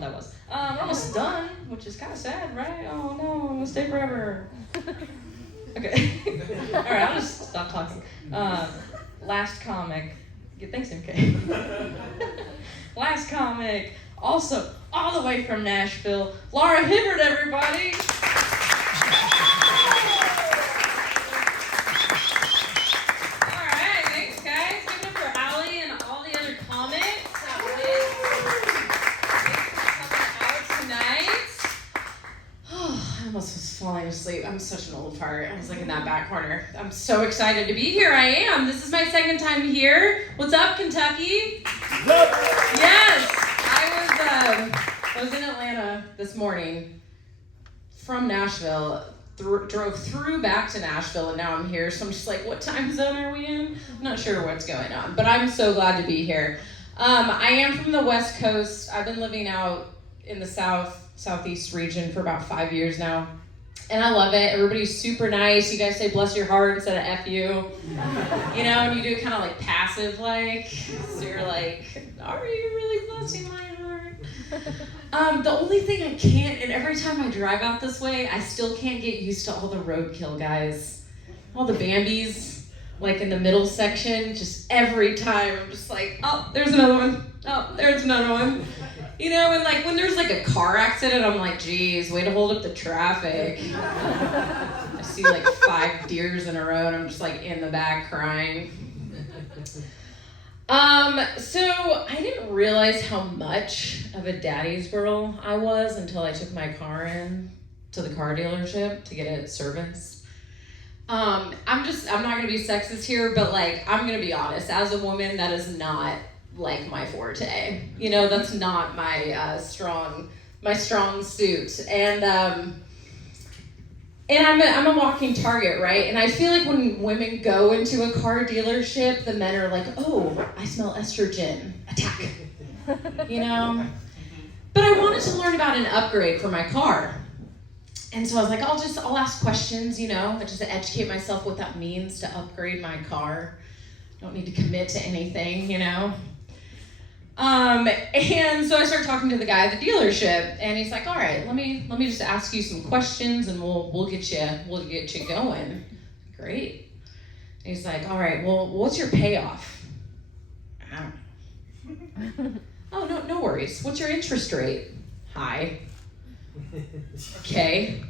what that was. We're almost done, which is kind of sad, right? Oh no, I'm gonna stay forever. Okay. All right, I'll just stop talking. Last comic. Thanks, MK. Last comic. Also, all the way from Nashville, Laura Hibbert, everybody. All right, thanks, guys. Give it up for Allie and all the other comics. Thanks for coming out tonight. Oh, I almost was falling asleep. I'm such an old fart. I was like in that back corner. I'm so excited to be here. I am. This is my second time here. What's up, Kentucky? Yes. I was in Atlanta this morning from Nashville, drove through back to Nashville, and now I'm here. So I'm just like, what time zone are we in? I'm not sure what's going on, but I'm so glad to be here. I am from the West Coast. I've been living out in the southeast region for about 5 years now, and I love it. Everybody's super nice. You guys say bless your heart instead of F you. You know, and you do it kind of like passive, like, so you're like, are you really blessing my heart? The only thing I can't, and every time I drive out this way, I still can't get used to all the roadkill guys. All the Bambis, like in the middle section, just every time I'm just like, oh, there's another one. Oh, there's another one. You know, and like when there's like a car accident, I'm like, geez, way to hold up the traffic. I see like 5 deers in a row, and I'm just like in the back crying. So I didn't realize how much of a daddy's girl I was until I took my car in to the car dealership to get it serviced. I'm not gonna be sexist here, but like, I'm gonna be honest, as a woman, that is not like my forte. You know, that's not my strong suit. And I'm a walking target, right? And I feel like when women go into a car dealership, the men are like, oh, I smell estrogen, attack, you know? But I wanted to learn about an upgrade for my car. And so I was like, I'll ask questions, you know, just to educate myself what that means to upgrade my car. Don't need to commit to anything, you know? And so I started talking to the guy at the dealership, and he's like, all right, let me just ask you some questions, and we'll get you going. Great. And he's like, all right, well, what's your payoff? I don't know. Oh, no worries. What's your interest rate? High. Okay.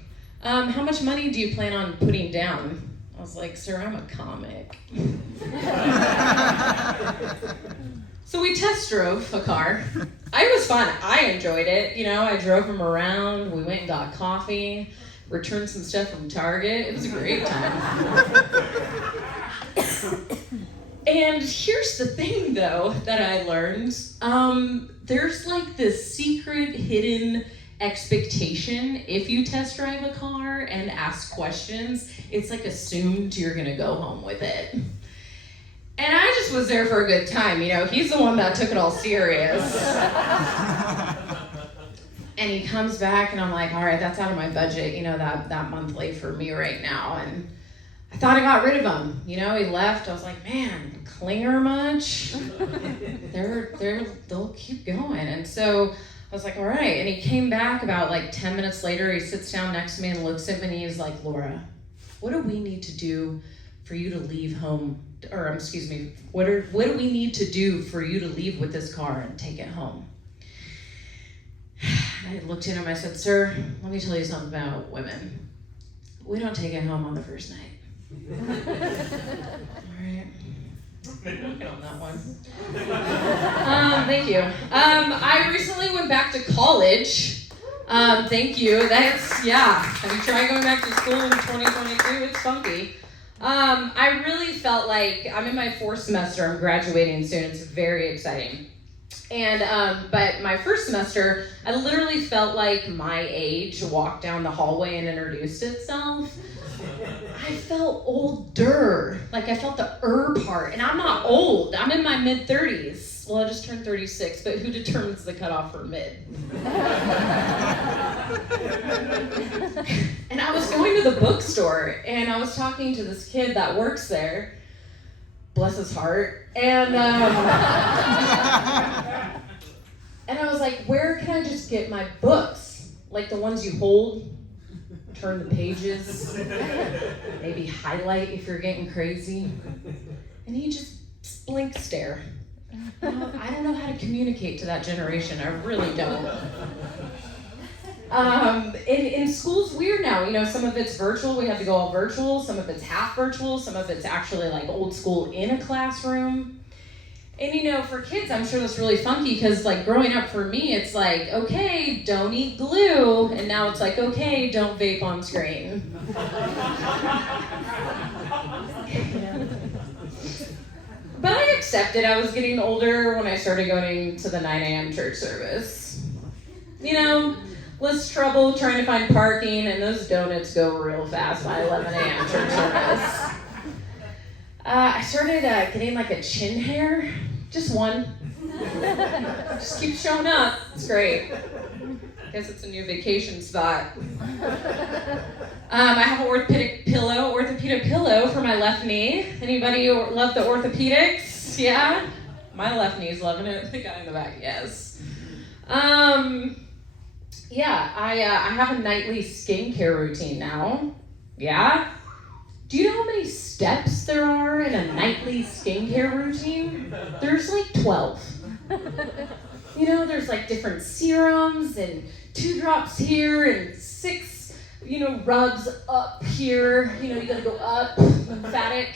How much money do you plan on putting down? I was like, sir, I'm a comic. So we test drove a car. It was fun. I enjoyed it. You know, I drove him around. We went and got coffee, returned some stuff from Target. It was a great time. And here's the thing, though, that I learned. There's like this secret hidden expectation if you test drive a car and ask questions. It's like assumed you're gonna go home with it. And I just was there for a good time, you know. He's the one that took it all serious. And he comes back, and I'm like, all right, that's out of my budget, you know, that monthly for me right now. And I thought I got rid of him. You know, he left. I was like, man, clinger much? They'll keep going. And so I was like, all right. And he came back about like 10 minutes later. He sits down next to me and looks at me, and he's like, Laura, what do we need to do for you to leave home? Or excuse me, what do we need to do for you to leave with this car and take it home? I looked at him, I said, sir, let me tell you something about women. We don't take it home on the first night. All right. Get on that one. Thank you. I recently went back to college. Thank you. Have you tried going back to school in 2022? It's funky. I really felt like I'm in my 4th semester. I'm graduating soon. It's very exciting. And, but my first semester, I literally felt like my age walked down the hallway and introduced itself. I felt older. Like I felt the part. And I'm not old. I'm in my mid-30s. Well, I just turned 36, but who determines the cutoff for mid? And I was going to the bookstore, and I was talking to this kid that works there. Bless his heart. And I was like, where can I just just get my books, like the ones you hold, turn the pages, maybe highlight if you're getting crazy, and he just blink stare. I don't know how to communicate to that generation. I really don't. In school's weird now. You know, some of it's virtual. We have to go all virtual. Some of it's half virtual. Some of it's actually like old school in a classroom. And you know, for kids, I'm sure that's really funky because like growing up for me, it's like, okay, don't eat glue. And now it's like, okay, don't vape on screen. But I accepted I was getting older when I started going to the 9 a.m. church service. You know, less trouble trying to find parking, and those donuts go real fast by 11 a.m. church service. I started getting like a chin hair, just one. Just keeps showing up. It's great. Guess it's a new vacation spot. I have an orthopedic pillow for my left knee. Anybody love the orthopedics? Yeah? My left knee's loving it. The guy in the back, yes. Yeah, I have a nightly skincare routine now. Yeah? Do you know how many steps there are in a nightly skincare routine? There's like 12. You know, there's like different serums and 2 drops here and 6, you know, rubs up here. You know, you gotta go up, lymphatic.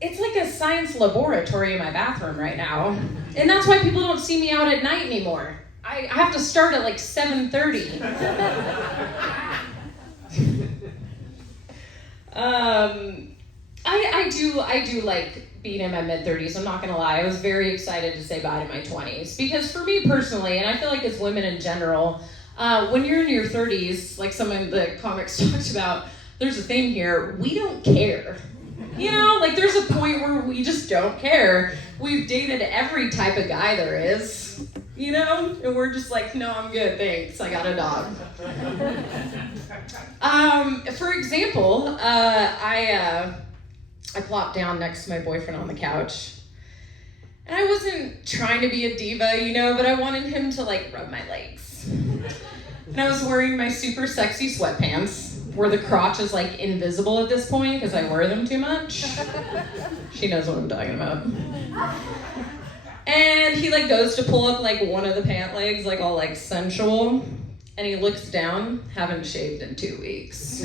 It's like a science laboratory in my bathroom right now. And that's why people don't see me out at night anymore. I have to start at like 7:30. I do like being in my mid-30s, I'm not gonna lie. I was very excited to say bye to my 20s. Because for me personally, and I feel like as women in general, when you're in your 30s, like some of the comics talked about, there's a thing here, we don't care. You know, like there's a point where we just don't care. We've dated every type of guy there is, you know? And we're just like, no, I'm good, thanks, I got a dog. For example, I plopped down next to my boyfriend on the couch. And I wasn't trying to be a diva, you know, but I wanted him to like rub my legs. And I was wearing my super sexy sweatpants, where the crotch is like invisible at this point because I wear them too much. She knows what I'm talking about. And he like goes to pull up like one of the pant legs, like all like sensual. And he looks down, haven't shaved in 2 weeks.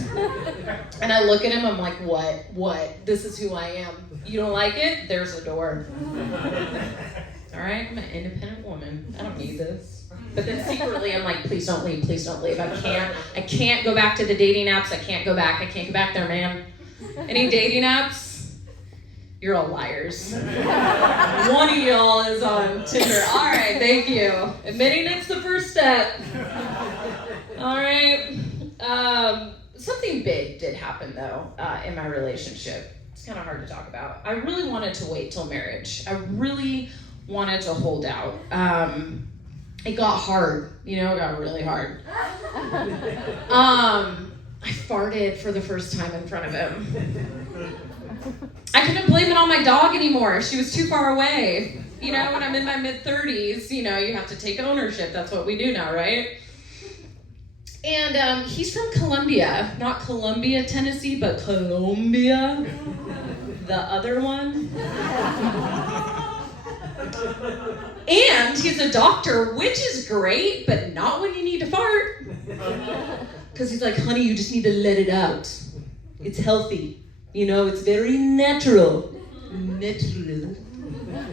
And I look at him, I'm like, what? This is who I am. You don't like it? There's the door. All right, I'm an independent woman. I don't need this. But then secretly I'm like, please don't leave, please don't leave. I can't go back to the dating apps. I can't go back there, man. Any dating apps? You're all liars. One of y'all is on Tinder. All right, thank you. Admitting it's the first step. All right. Something big did happen though in my relationship. It's kind of hard to talk about. I really wanted to wait till marriage. I really wanted to hold out. It got hard, you know, it got really hard. I farted for the first time in front of him. I couldn't blame it on my dog anymore. She was too far away. You know, when I'm in my mid-30s, you know, you have to take ownership. That's what we do now, right? And he's from Columbia. Not Columbia, Tennessee, but Columbia. The other one. And he's a doctor, which is great, but not when you need to fart. Because he's like, honey, you just need to let it out. It's healthy. You know, it's very natural. Natural.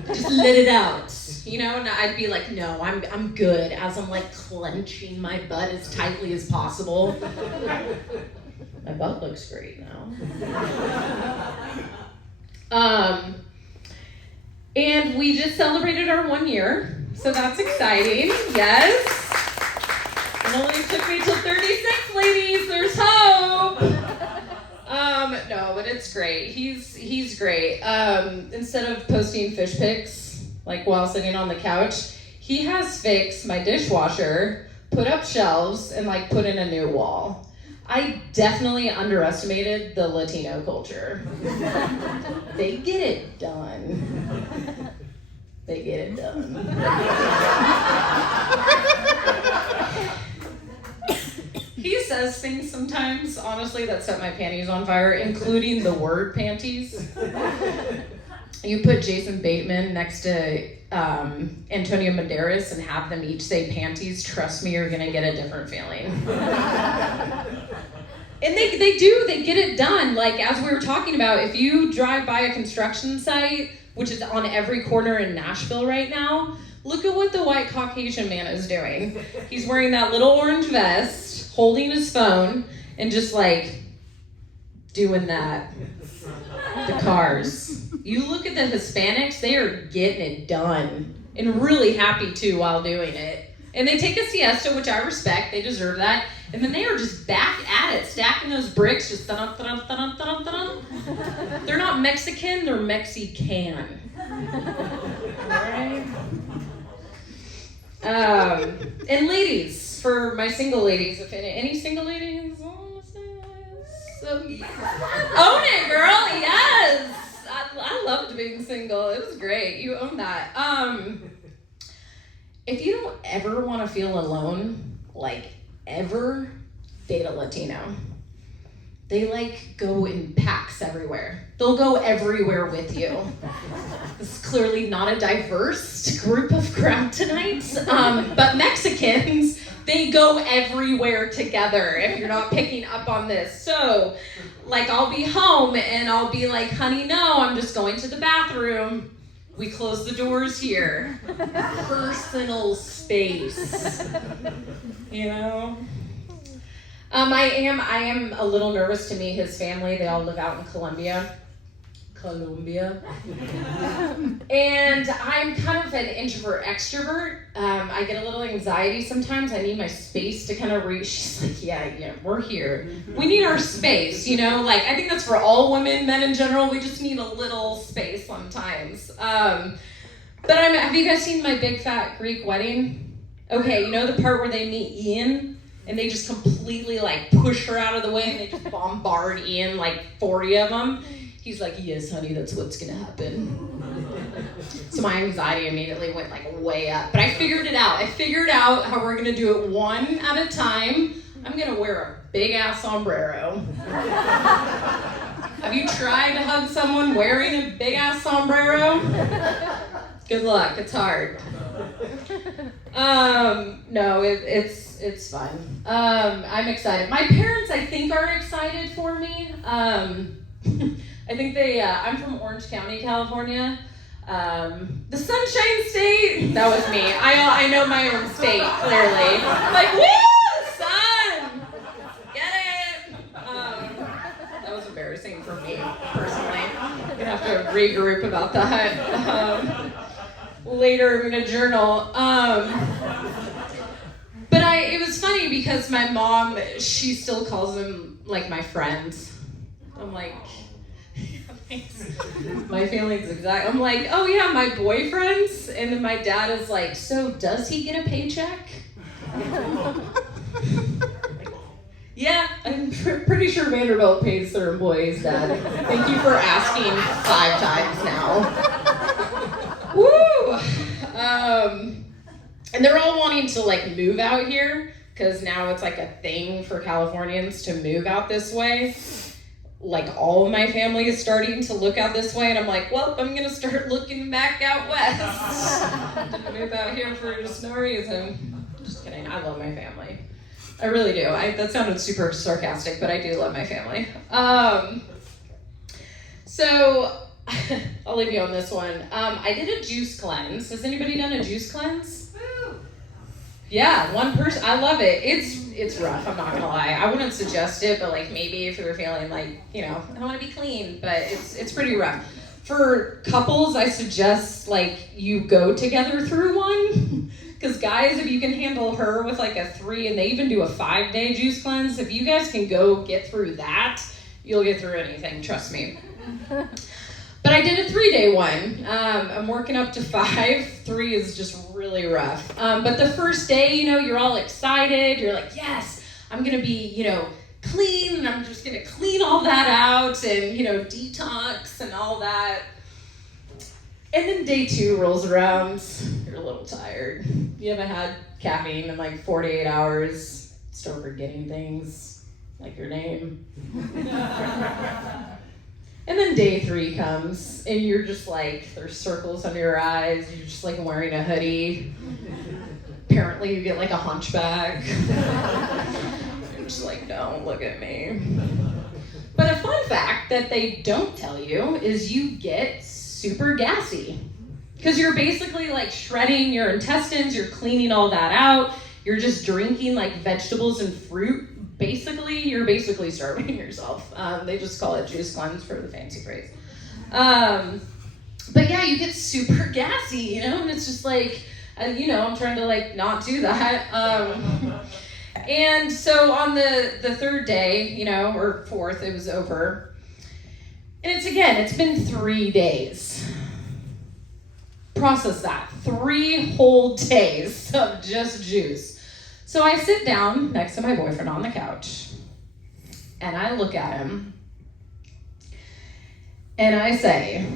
Just let it out. You know, and I'd be like, no, I'm good, as I'm like clenching my butt as tightly as possible. My butt looks great now. And we just celebrated our 1 year, so that's exciting, yes. It only took me till 36, ladies, there's hope. No, but it's great. He's great. Instead of posting fish pics, like while sitting on the couch, he has fixed my dishwasher, put up shelves, and like put in a new wall. I definitely underestimated the Latino culture. They get it done. They get it done. says things sometimes, honestly, that set my panties on fire, including the word panties. You put Jason Bateman next to Antonio Banderas and have them each say panties, trust me, you're gonna get a different feeling. And they get it done. Like, as we were talking about, if you drive by a construction site, which is on every corner in Nashville right now, look at what the white Caucasian man is doing. He's wearing that little orange vest, holding his phone, and just like doing that. The cars. You look at the Hispanics, they are getting it done. And really happy too while doing it. And they take a siesta, which I respect, they deserve that. And then they are just back at it, stacking those bricks, just dun dun dun dun dun dun. They're not Mexican, they're Mexican. Alright? And ladies, for my single ladies, if any single ladies, own it, girl, yes! I loved being single, it was great, you own that. If you don't ever want to feel alone, like ever, date a Latino. They like go in packs everywhere. They'll go everywhere with you. This is clearly not a diverse group of crowd tonight, but Mexicans, they go everywhere together, if you're not picking up on this. So, like, I'll be home and I'll be like, honey, no, I'm just going to the bathroom. We close the doors here. Personal space. You know? I am a little nervous to meet his family. They all live out in Colombia. And I'm kind of an introvert extrovert. I get a little anxiety sometimes. I need my space to kind of reach. She's like, yeah, we're here. We need our space, you know? Like, I think that's for all women, men in general. We just need a little space sometimes. But have you guys seen My Big Fat Greek Wedding? Okay, you know the part where they meet Ian? And they just completely like push her out of the way and they just bombard Ian, like 40 of them. He's like, yes, honey, that's what's gonna happen. So my anxiety immediately went like way up. But I figured it out. I figured out how we're gonna do it one at a time. I'm gonna wear a big ass sombrero. Have you tried to hug someone wearing a big ass sombrero? Good luck, it's hard. No, it's fun. I'm excited. My parents, I think, are excited for me. I think I'm from Orange County, California. The Sunshine State, that was me. I know my own state, clearly. Like, woo, sun! Get it! That was embarrassing for me, personally. I'm gonna have to regroup about that. Later in a journal. But it was funny because my mom, she still calls them like my friends. I'm like, my feelings exact. I'm like, oh yeah, my boyfriends. And then my dad is like, so does he get a paycheck? Yeah, I'm pretty sure Vanderbilt pays their employees, Dad. Thank you for asking 5 times now. Woo! And they're all wanting to like move out here because now it's like a thing for Californians to move out this way. Like all of my family is starting to look out this way and I'm like, well, I'm gonna start looking back out west. Didn't move out here for just no reason. Just kidding, I love my family. I really do. That sounded super sarcastic, but I do love my family. So I'll leave you on this one. I did a juice cleanse. Has anybody done a juice cleanse? Yeah, one person. I love it. It's rough, I'm not gonna lie. I wouldn't suggest it, but like maybe if you're feeling like, you know, I don't wanna be clean, but it's pretty rough. For couples, I suggest like you go together through one. Because guys, if you can handle her with like a 3, and they even do a 5-day juice cleanse, if you guys can go get through that, you'll get through anything, trust me. But I did a 3-day one. I'm working up to 5. 3 is just really rough. But the first day, you know, you're all excited. You're like, yes, I'm gonna be, you know, clean. And I'm just gonna clean all that out and, you know, detox and all that. And then day 2 rolls around. You're a little tired. You haven't had caffeine in like 48 hours. start forgetting things, like your name. And then day 3 comes, and you're just like, there's circles under your eyes, you're just like wearing a hoodie. Apparently you get like a hunchback. You're just like, don't look at me. But a fun fact that they don't tell you is you get super gassy. Because you're basically like shredding your intestines, you're cleaning all that out, you're just drinking like vegetables and fruit. You're basically starving yourself. They just call it juice cleanse for the fancy phrase. But yeah, you get super gassy, and it's just like, I'm trying to like not do that. And so on the 3rd day, or 4th, it was over. And it's been 3 days. Process that. 3 whole days of just juice. So I sit down next to my boyfriend on the couch, and I look at him, and I say,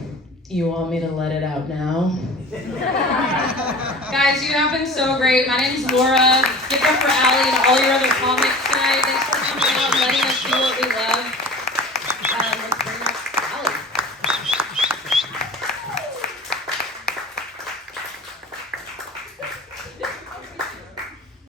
"You want me to let it out now?" Guys, you have been so great. My name's Laura. Give it up for Allie and all your other comics tonight. Thanks